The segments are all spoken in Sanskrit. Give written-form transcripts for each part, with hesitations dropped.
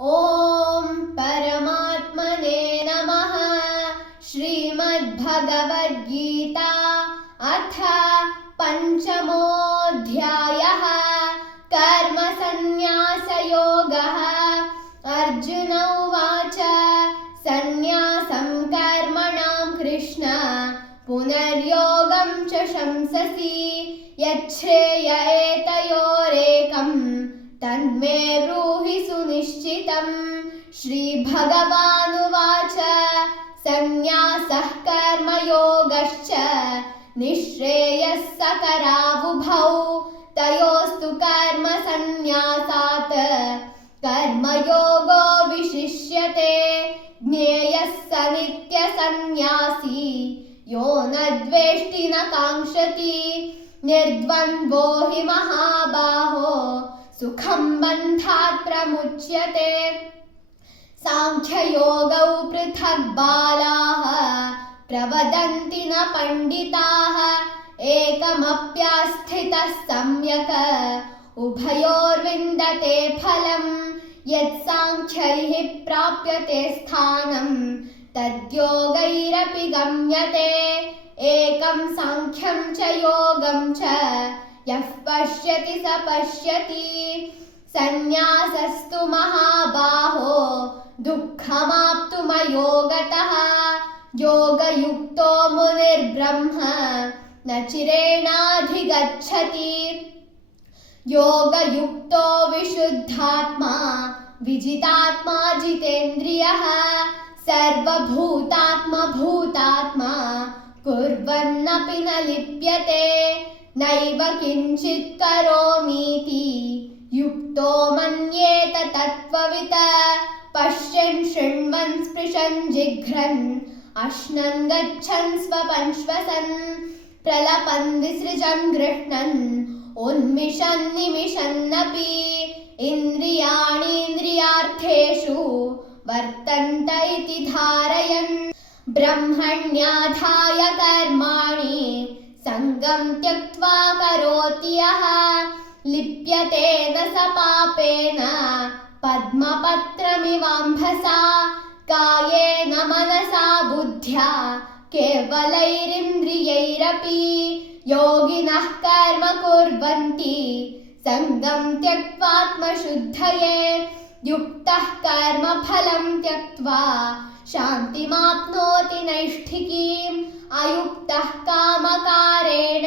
ॐ परमात्मने नमः। श्रीमद्भगवद्गीता अथ पञ्चमोऽध्यायः। कर्मसन्न्यासयोगः। अर्जुन उवाच सन्न्यासं कर्मणां कृष्ण पुनर्योगं च शंससि यच्छ्रेय एतयोरेकम् तन्मे ब्रूहि सुनिश्चितम्। श्रीभगवानुवाच सन्न्यासः कर्मयोगश्च निःश्रेयः सकरावुभौ तयोस्तु कर्मसन्न्यासात् कर्मयोगो विशिष्यते। ज्ञेयः स नित्यसन्न्यासी यो न द्वेष्टि न काङ्क्षति निर्द्वन्द्वो हि महाबाहो सुखं बन्धात् प्रमुच्यते। सांख्ययोगौ पृथक् बालाः प्रवदन्ति न पण्डिताः एकमप्यास्थितः सम्यक् उभयोर्विन्दते फलम्। यत्साङ्ख्यैः प्राप्यते स्थानं तद्योगैरपि गम्यते। एकं साङ्ख्यं च योगं च यः पश्यति स पश्यति। सन्न्यासस्तु महाबाहो दुःखमाप्तुमयोगतः योगयुक्तो मुनिर्ब्रह्म न चिरेणाधिगच्छति। योगयुक्तो विशुद्धात्मा विजितात्मा जितेन्द्रियः सर्वभूतात्मा भूतात्मा कुर्वन्नपि न लिप्यते। नैव किञ्चित् करोमीति युक्तो मन्येत तत्त्ववित्। पश्यन् शृण्वन् स्पृशन् जिघ्रन् अश्नन् गच्छन् स्वपन् श्वसन् प्रलपन् विसृजन् गृह्णन् उन्मिषन् निमिषन्नपि इन्द्रियाणीन्द्रियार्थेषु वर्तन्त इति धारयन् ब्रह्मण्याधाय कर्माणि सङ्गं त्यक्त्वा करोति यः लिप्यते न स पापेन पद्मपत्रमिवाम्भसा। कायेन मनसा बुद्ध्या केवलैरिन्द्रियैरपि योगिनः कर्म कुर्वन्ति सङ्गं त्यक्त्वात्मशुद्धये। युक्तः कर्मफलं त्यक्त्वा शान्तिमाप्नोति नैष्ठिकीम्। अयुक्तः कामकारेण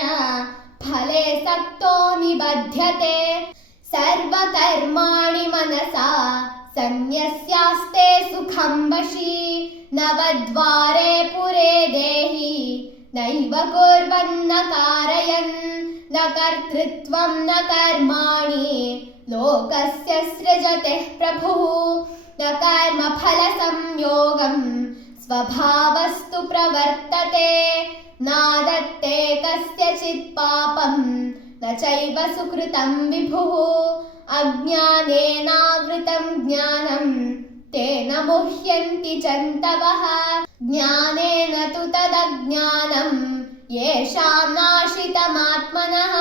फले सक्तो निबध्यते। सर्वकर्माणि मनसा सन्न्यस्यास्ते सुखं वशी। नवद्वारे पुरे देहि नैव कुर्वन्न कारयन्। न कर्तृत्वं न कर्माणि लोकस्य सृजते प्रभुः। न कर्मफलसंयोगं स्वभावस्तु प्रवर्तते। नादत्ते कस्यचित् पापं न चैव सुकृतं विभुः। अज्ञानेनावृतं ज्ञानं तेन मुह्यन्ति जन्तवः। ज्ञानेन तु तदज्ञानं येषां नाशितमात्मनः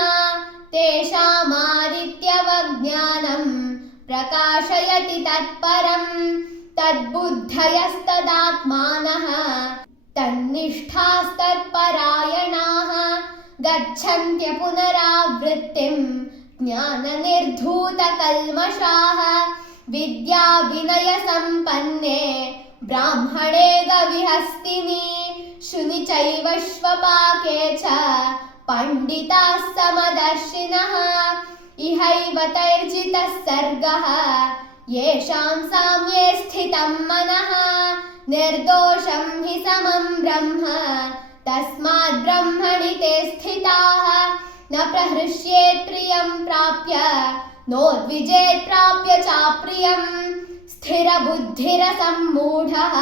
तेषामादित्यवज्ञानं प्रकाशयति तत्परम्। तद्बुद्धयस्तदात्मानः तन्निष्ठास्तत्परायणाः गच्छन्त्य पुनरावृत्तिं ज्ञाननिर्धूतकल्मषाः। विद्याविनयसम्पन्ने ब्राह्मणे गविहस्तिनि शुनि चैव श्वपाके च पण्डिताः समदर्शिनः। इहैव तैर्जितः सर्गः येषां साम्ये स्थितं मनः। निर्दोषं हि समं ब्रह्म तस्माद् ब्रह्मणि ते स्थिताः। न प्रहृष्येत् प्रियं प्राप्य नोद्विजेत् प्राप्य चाप्रियम्। स्थिरबुद्धिरसम्मूढः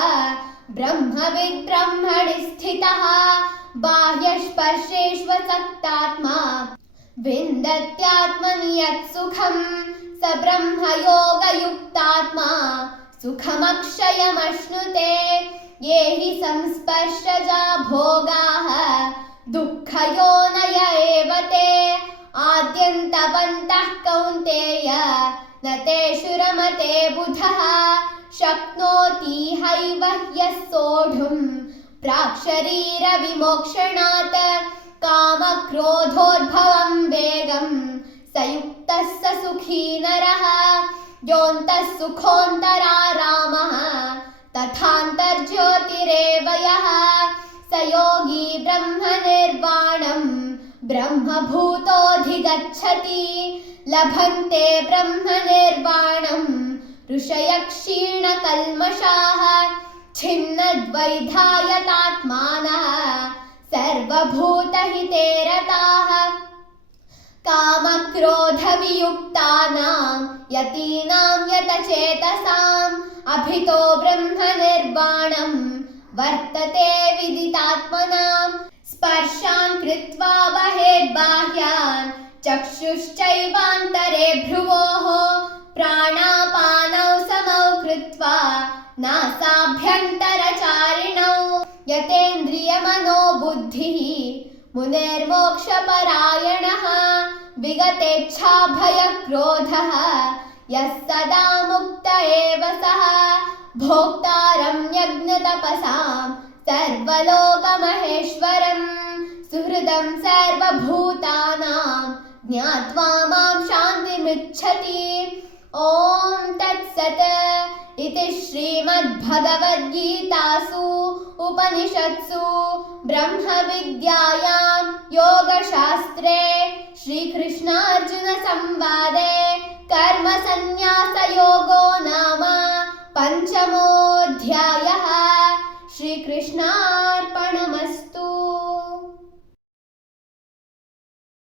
ब्रह्मविद् ब्रह्मणि स्थितः। बाह्यस्पर्शेष्वसक्तात्मा विन्दत्यात्मनि यत्सुखम्। स ब्रह्मयोगयुक्तात्मा सुखमक्षयमश्नुते। ये हि संस्पर्शजा भोगाः दुःखयोनय एव ते। आद्यन्तवन्तः कौन्तेय न तेषु रमते बुधः शक्नोति हैव ह्यः सोढुम् प्राक्शरीरविमोक्षणात् कामक्रोधोद्भवम् वेगम् स युक्तः स सुखी नरः योऽन्तः सुखोऽन्तरारामः तथान्तर्ज्योतिरेव यः स योगी ब्रह्मनिर्वाणम् ब्रह्मभूतोऽधिगच्छति लभन्ते ब्रह्मनिर्वाणम् ऋषयः क्षीणकल्मषाः छिन्नद्वैधायतात्मानः सर्वभूतहिते रताः कामक्रोधवियुक्तानां यतीनां यतचेतसाम् अभितो ब्रह्मनिर्वाणं वर्तते विदितात्मनां स्पर्शान् कृत्वा बहेर्बाह्यान् चक्षुश्चैवान्तरे भ्रुवोः प्राणापानौ समौ कृत्वा नासाभ्यन्तरचारिणौ यतेन्द्रियमनोबुद्धिः मुनिर्मोक्षपरायणः विगतेच्छाभयक्रोधः यः सदा मुक्त एव सः भोक्तारं यज्ञतपसां सर्वलोकमहेश्वरं सुहृदं सर्वभूतानां ज्ञात्वा मां शान्तिमिच्छति। ॐ तत्सत् इति श्रीमद्भगवद्गीतासु उपनिषत्सु ब्रह्मविद्यायां योगशास्त्रे श्रीकृष्णार्जुनसंवादे कर्मसन्न्यासयोगो नाम 5मोऽध्यायः। श्रीकृष्णार्पणमस्तु।